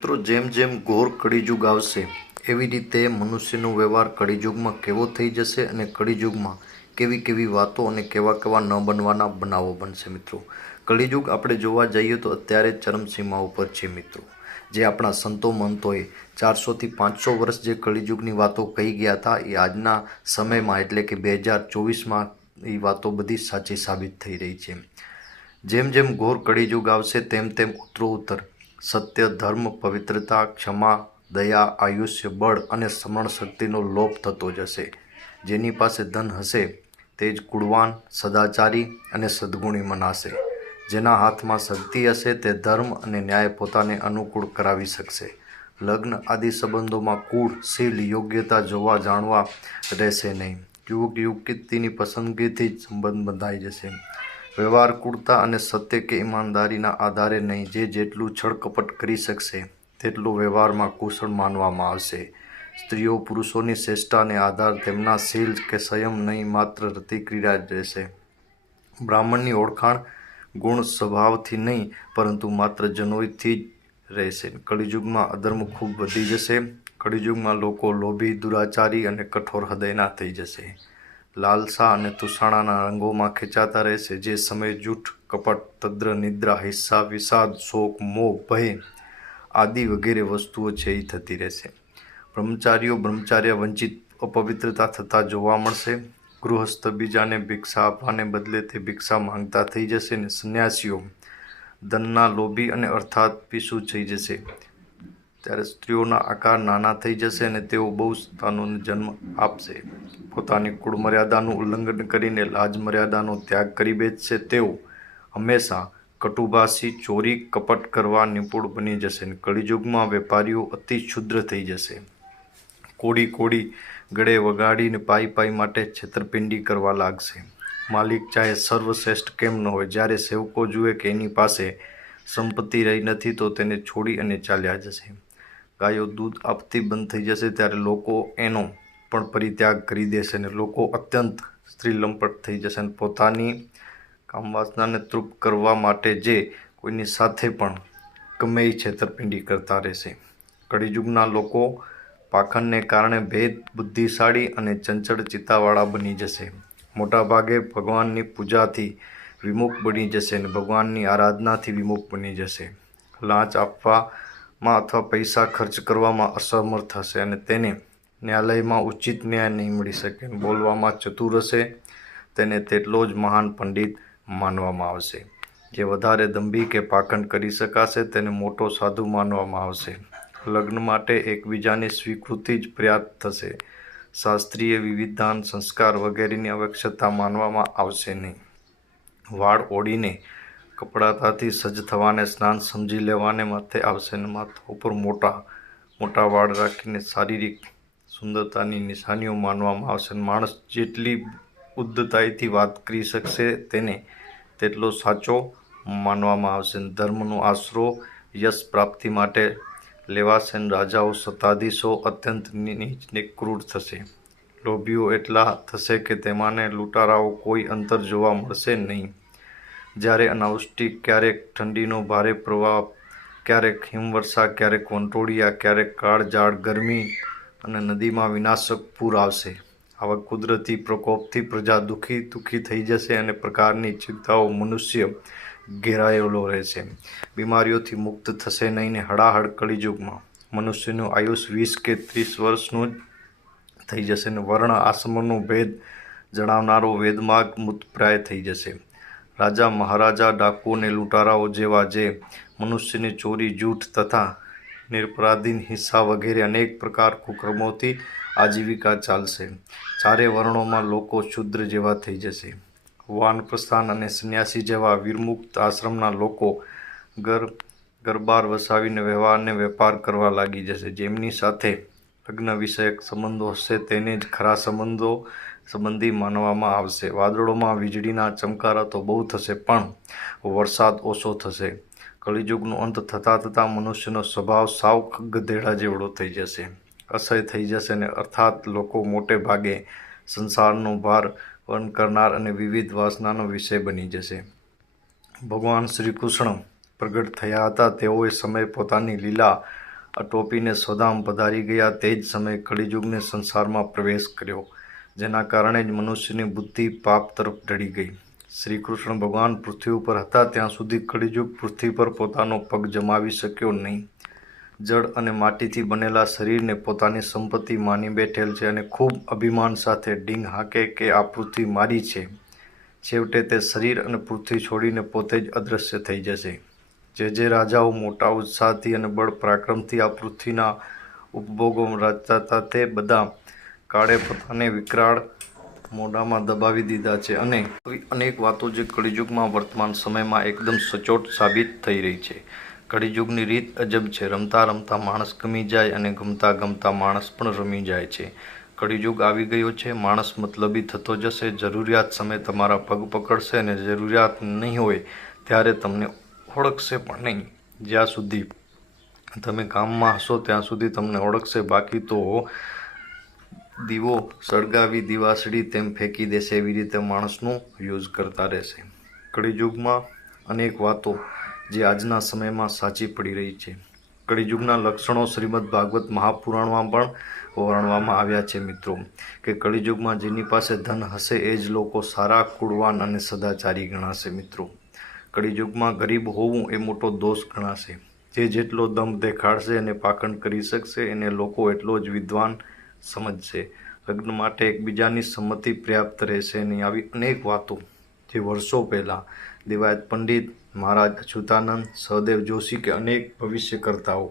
મિત્રો, જેમ જેમ ઘોર કળિયુગ આવશે, એવી રીતે મનુષ્યનો વ્યવહાર કળીયુગમાં કેવો થઈ જશે અને કળિયુગમાં કેવી કેવી વાતો અને કેવા કેવા ન બનવાના બનાવો બનશે મિત્રો. કળીયુગ આપણે જોવા જઈએ તો અત્યારે ચરમસીમા ઉપર છે મિત્રો. જે આપણા સંતો મંતોએ ચારસોથી પાંચસો વર્ષ જે કળીયુગની વાતો કહી ગયા હતા, એ આજના સમયમાં એટલે કે બે હજાર ચોવીસમાં એ વાતો બધી સાચી સાબિત થઈ રહી છે. જેમ જેમ ઘોર કળીયુગ આવશે, તેમ તેમ ઉત્તરોત્તર સત્ય, ધર્મ, પવિત્રતા, ક્ષમા, દયા, આયુષ્ય, બળ અને સ્મરણ શક્તિનો લોપ થતો જશે. જેની પાસે ધન હશે, તે જ કુળવાન, સદાચારી અને સદ્ગુણી મનાશે. જેના હાથમાં શક્તિ હશે, તે ધર્મ અને ન્યાય પોતાને અનુકૂળ કરાવી શકશે. લગ્ન આદિ સંબંધોમાં કુળ, શીલ, યોગ્યતા જોવા જાણવા રહેશે નહીં. યુવક યુવતીની પસંદગીથી જ સંબંધ બંધાઈ જશે. વ્યવહાર કુળતા અને સત્ય કે ઈમાનદારીના આધારે નહીં, જે જેટલું છળકપટ કરી શકશે, તેટલું વ્યવહારમાં કુશળ માનવામાં આવશે. સ્ત્રીઓ પુરુષોની શ્રેષ્ઠાને આધાર તેમના શીલ કે સંયમ નહીં, માત્ર રતિક્રિયા જ રહેશે. બ્રાહ્મણની ઓળખાણ ગુણ સ્વભાવથી નહીં, પરંતુ માત્ર જનોઈથી જ રહેશે. કળિયુગમાં અધર્મ ખૂબ વધી જશે. કળિયુગમાં લોકો લોભી, દુરાચારી અને કઠોર હૃદયના થઈ જશે. લાલસા અને તુષાણાના રંગોમાં ખેંચાતા રહેશે. જે સમય જૂઠ, કપટ, તદ્ર, નિદ્રા હિસ્સા વિષાદ, શોક, મોહ, ભય આદિ વગેરે વસ્તુઓ છે, એ થતી રહેશે. બ્રહ્મચારીઓ બ્રહ્મચાર્ય વંચિત અપવિત્રતા થતા જોવા મળશે. ગૃહસ્થ બીજાને ભિક્ષા આપવાને બદલે તે ભિક્ષા માંગતા થઈ જશે ને સંન્યાસીઓ ધનના લોભી અને અર્થાત પીસુ થઈ જશે. ત્યારે સ્ત્રીઓના આકાર નાના થઈ જશે અને તેઓ બહુ સંતાનોને જન્મ આપશે. પોતાની કુળ મર્યાદાનું ઉલ્લંઘન કરીને લાજ મર્યાદાનો ત્યાગ કરી બેસશે તેઓ હંમેશા કટુભાષી ચોરી, કપટ કરવા નિપુણ બની જશે અને કળિયુગમાં વેપારીઓ અતિ ક્ષુદ્ર થઈ જશે. કોડી કોડી ગળે વગાડીને પાઈ પાઈ માટે છેતરપિંડી કરવા લાગશે. માલિક ચાહે સર્વશ્રેષ્ઠ કેમ ન હોય, જ્યારે સેવકો જુએ કે એની પાસે સંપત્તિ રહી નથી તો તેને છોડી અને ચાલ્યા જશે. ગાયો દૂધ આપતી બંધ થઈ જશે ત્યારે લોકો એનો પણ પરિત્યાગ કરી દેશે અને લોકો અત્યંત સ્ત્રીલંપટ થઈ જશે અને પોતાની કામવાસનાને તૃપ્ત કરવા માટે જે કોઈની સાથે પણ ગમે છેતરપિંડી કરતા રહેશે. કળીયુગના લોકો પાખંડને કારણે ભેદ, બુદ્ધિશાળી અને ચંચળ ચિત્તાવાળા બની જશે. મોટાભાગે ભગવાનની પૂજાથી વિમુખ બની જશે અને ભગવાનની આરાધનાથી વિમુખ બની જશે. લાંચ આપવામાં અથવા પૈસા ખર્ચ કરવામાં અસમર્થ હશે અને તેને ન્યાયાલયમાં ઉચિત ન્યાય નહીં મળી શકે બોલવામાં ચતુર હશે. તેને તેટલો જ મહાન પંડિત માનવામાં આવશે. જે વધારે દંભી કે પાખંડ કરી શકાશે, તેને મોટો સાધુ માનવામાં આવશે. લગ્ન માટે એકબીજાની સ્વીકૃતિ જ પર્યાપ્ત થશે. શાસ્ત્રીય વિવિધાન સંસ્કાર વગેરેની આવશ્યકતા માનવામાં આવશે નહીં. વાળ ઓળીને કપડાતાથી સજ્જ થવાને, સ્નાન સમજી લેવાને માથે આવશે ને માથા ઉપર મોટા મોટા વાળ રાખીને શારીરિક સુંદરતાની નિશાનીઓ માનવામાં આવશે માણસ જેટલી ઉદ્ધતાઈથી વાત કરી શકશે તેને તેટલો સાચો માનવામાં આવશે. ધર્મનો આશરો યશ પ્રાપ્તિ માટે લેવાશે રાજાઓ સત્તાધીશો અત્યંત નીચને ક્રૂર થશે. લોભીઓ એટલા થશે કે તેમાંને લૂંટારાઓ કોઈ અંતર જોવા મળશે નહીં. જ્યારે અનાવૃષ્ટિ, ક્યારેક ઠંડીનો ભારે પ્રવાહ, ક્યારેક હિમવર્ષા, ક્યારેક વંટોળિયા, ક્યારેક કાળઝાળ ગરમી અને નદીમાં વિનાશક પૂર આવશે. આવા કુદરતી પ્રકોપથી પ્રજા દુઃખી દુઃખી થઈ જશે અને પ્રકારની ચિંતાઓ મનુષ્ય ઘેરાયેલો રહેશે. બીમારીઓથી મુક્ત થશે નહીં ને હળાહળ કળિયુગમાં. મનુષ્યનું આયુષ વીસ કે ત્રીસ વર્ષનું જ થઈ જશે ને વર્ણ આશ્રમનો ભેદ જણાવનારો વેદમાર્ગ મૂતપ્રાય થઈ જશે. રાજા મહારાજા ડાકુ અને લૂંટારાઓ જેવા જે મનુષ્યની ચોરી, જૂઠ તથા નિરપરાધીન હિંસા વગેરે અનેક પ્રકાર કુકર્મોથી આજીવિકા ચાલશે. ચારે વર્ણોમાં લોકો શુદ્ર જેવા થઈ જશે. વાનપ્રસ્થાન અને સંન્યાસી જેવા વિરમુક્ત આશ્રમના લોકો ઘર ગરબાર વસાવીને વ્યવહારને વેપાર કરવા લાગી જશે. જેમની સાથે લગ્ન વિષયક સંબંધો હશે તેને જ ખરા સંબંધો, સંબંધી માનવામાં આવશે. વાદળોમાં વીજળીના ચમકારા તો બહુ થશે, પણ વરસાદ ઓછો થશે. કળિયુગનો અંત થતાં થતાં મનુષ્યનો સ્વભાવ સાવ ગધેડા જેવડો થઈ જશે. અસહ્ય થઈ જશે અને અર્થાત લોકો મોટે ભાગે સંસારનો ભાર વહન કરનાર અને વિવિધ વાસનાનો વિષય બની જશે. ભગવાન શ્રી કૃષ્ણ પ્રગટ થયા હતા. તેઓએ સમય પોતાની લીલા ટોપીને સ્વધામ પધારી ગયા. તે જ સમયે કળિયુગને સંસારમાં પ્રવેશ કર્યો, જેના કારણે જ મનુષ્યની બુદ્ધિ પાપ તરફ ઢળી ગઈ. શ્રી કૃષ્ણ ભગવાન પૃથ્વી ઉપર હતા, ત્યાં સુધી કળીજુગ પૃથ્વી પર પોતાનો પગ જમાવી શક્યો નહીં. જળ અને માટીથી બનેલા શરીરને પોતાની સંપત્તિ માની બેઠેલ છે અને ખૂબ અભિમાન સાથે ડીંગ હાકે કે આ પૃથ્વી મારી છે. છેવટે તે શરીર અને પૃથ્વી છોડીને પોતે જ અદૃશ્ય થઈ જશે. જે જે રાજાઓ મોટા ઉત્સાહથી અને બળ પરાક્રમથી આ પૃથ્વીના ઉપભોગો રચતા હતા તે બધા કાળે પોતાને વિકરાળ મોઢામાં દબાવી દીધા છે અને અનેક વાતો જે કળીયુગમાં વર્તમાન સમયમાં એકદમ સચોટ સાબિત થઈ રહી છે. કળીયુગની રીત અજબ છે. રમતા રમતા માણસ ગમી જાય અને ગમતા ગમતા માણસ પણ રમી જાય છે. કળીયુગ આવી ગયો છે. માણસ મતલબી થતો જશે. જરૂરિયાત સમયે તમારા પગ પકડશે અને જરૂરિયાત નહીં હોય ત્યારે તમને ઓળખશે પણ નહીં. જ્યાં સુધી તમે કામમાં હશો, ત્યાં સુધી તમને ઓળખશે. બાકી તો દીવો સળગાવી દીવાસળી તેમ ફેંકી દેશે એવી રીતે માણસનું યુઝ કરતા રહેશે. કળિયુગમાં અનેક વાતો જે આજના સમયમાં સાચી પડી રહી છે. કળિયુગના લક્ષણો શ્રીમદ ભાગવત મહાપુરાણમાં પણ વર્ણવામાં આવ્યા છે મિત્રો, કે કળિયુગમાં જેની પાસે ધન હશે એ જ લોકો સારા, કુળવાન અને સદાચારી ગણાશે મિત્રો. કળિયુગમાં ગરીબ હોવું એ મોટો દોષ ગણાશે. જે જેટલો દમ દેખાડશે અને પાખંડ કરી શકશે, એને લોકો એટલો જ વિદ્વાન સમજશે લગ્ન માટે એકબીજાની સંમતિ પર્યાપ્ત રહેશે નહીં આવી અનેક વાતો. જે વર્ષો પહેલાં દેવાયત પંડિત મહારાજ અચ્યુતાનંદ, સહદેવ જોશી કે અનેક ભવિષ્યકર્તાઓ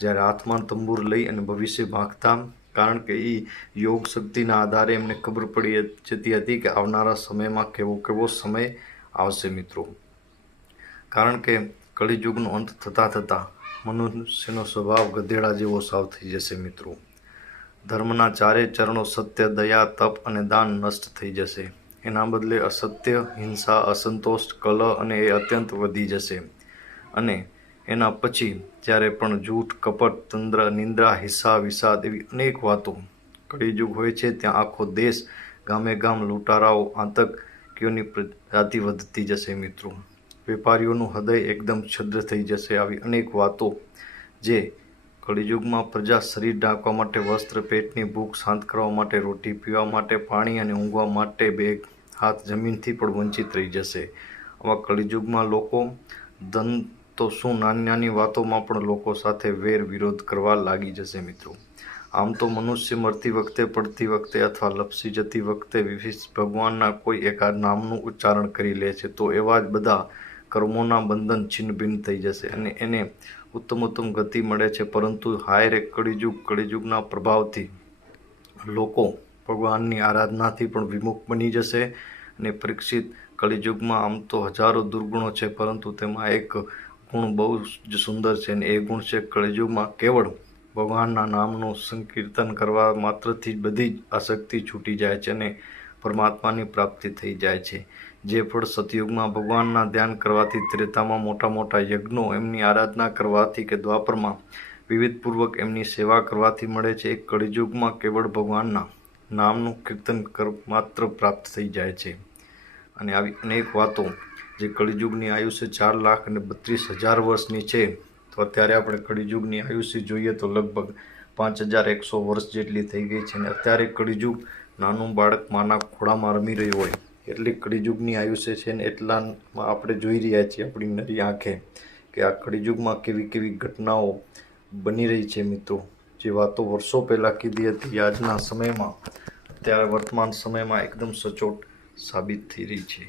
જ્યારે હાથમાં તંબુર લઈ અને ભવિષ્ય ભાગતા, કારણ કે એ યોગ શક્તિના આધારે એમને ખબર પડી જતી હતી કે આવનારા સમયમાં કેવો કેવો સમય આવશે મિત્રો. કારણ કે કળિયુગનો અંત થતાં થતાં મનુષ્યનો સ્વભાવ ગધેડા જેવો સાવ થઈ જશે મિત્રો. ધર્મના ચારે ચરણો સત્ય, દયા, તપ અને દાન નષ્ટ થઈ જશે. એના બદલે અસત્ય, હિંસા, અસંતોષ, કલહ અને એ અત્યંત વધી જશે. અને એના પછી જ્યારે પણ જૂઠ, કપટ, તંદ્ર, નિંદ્રા હિસ્સા વિષાદ એવી અનેક વાતો કળિયુગ હોય છે, ત્યાં આખો દેશ ગામે ગામ લૂંટારાઓ, આતંકીઓની પ્રજાતિ વધતી જશે મિત્રો. વેપારીઓનું હૃદય એકદમ છદ્ર થઈ જશે, આવી અનેક વાતો જે કળિયુગમાં પ્રજા શરીર ઢાંકવા માટે, વસ્ત્ર પેટની ભૂખ શાંત કરવા માટે, રોટી પીવા માટે, પાણી અને ઊંઘવા માટે બે હાથ જમીનથી પણ વંચિત રહી જશે. આવા કળિયુગમાં લોકો ધન તો શું નાની નાની વાતોમાં પણ લોકો સાથે વેર વિરોધ કરવા લાગી જશે મિત્રો. આમ તો મનુષ્ય મરતી વખતે, પડતી વખતે અથવા લપસી જતી વખતે વિશિષ્ટ ભગવાનના કોઈ એકાદ નામનું ઉચ્ચારણ કરી લે છે, તો એવા જ બધા કર્મોના બંધન છિન્ન ભિન્ન થઈ જશે અને એને ઉત્તમ ઉત્તમ ગતિ મળે છે, પરંતુ હાય કળીયુગ કળીયુગના પ્રભાવથી લોકો ભગવાનની આરાધનાથી પણ વિમુખ બની જશે અને પરીક્ષિત કળીયુગમાં આમ તો હજારો દુર્ગુણો છે, પરંતુ તેમાં એક ગુણ બહુ જ સુંદર છે અને એ ગુણ છે કળીયુગમાં કેવળ ભગવાનના નામનું સંકીર્તન કરવા માત્રથી જ બધી જ આસક્તિ છૂટી જાય છે અને પરમાત્માની પ્રાપ્તિ થઈ જાય છે. જે ફળ સતયુગમાં ભગવાનના ધ્યાન કરવાથી ત્રેતામાં મોટા મોટા યજ્ઞો એમની આરાધના કરવાથી કે દ્વાપરમાં વિવિધપૂર્વક એમની સેવા કરવાથી મળે છે. એ કળિયુગમાં કેવળ ભગવાનના નામનું કીર્તન કર માત્ર પ્રાપ્ત થઈ જાય છે. અને આવી અનેક વાતો જે કળિયુગની આયુષ્ય ચાર લાખ અને બત્રીસ હજાર વર્ષની છે, તો અત્યારે આપણે કળિયુગની આયુષ્ય જોઈએ તો લગભગ પાંચ હજાર એકસો વર્ષ જેટલી થઈ ગઈ છે અને અત્યારે કળિયુગ નાનું બાળક માના ખોળામાં રમી રહ્યું હોય. એટલી કળીયુગની આયુષ્ય છે ને એટલામાં આપણે જોઈ રહ્યા છીએ આપણી નરી આંખે કે આ કળીયુગમાં કેવી કેવી ઘટનાઓ બની રહી છે મિત્રો. જે વાતો વર્ષો પહેલાં કીધી હતી આજના સમયમાં, અત્યારે વર્તમાન સમયમાં એકદમ સચોટ સાબિત થઈ રહી છે.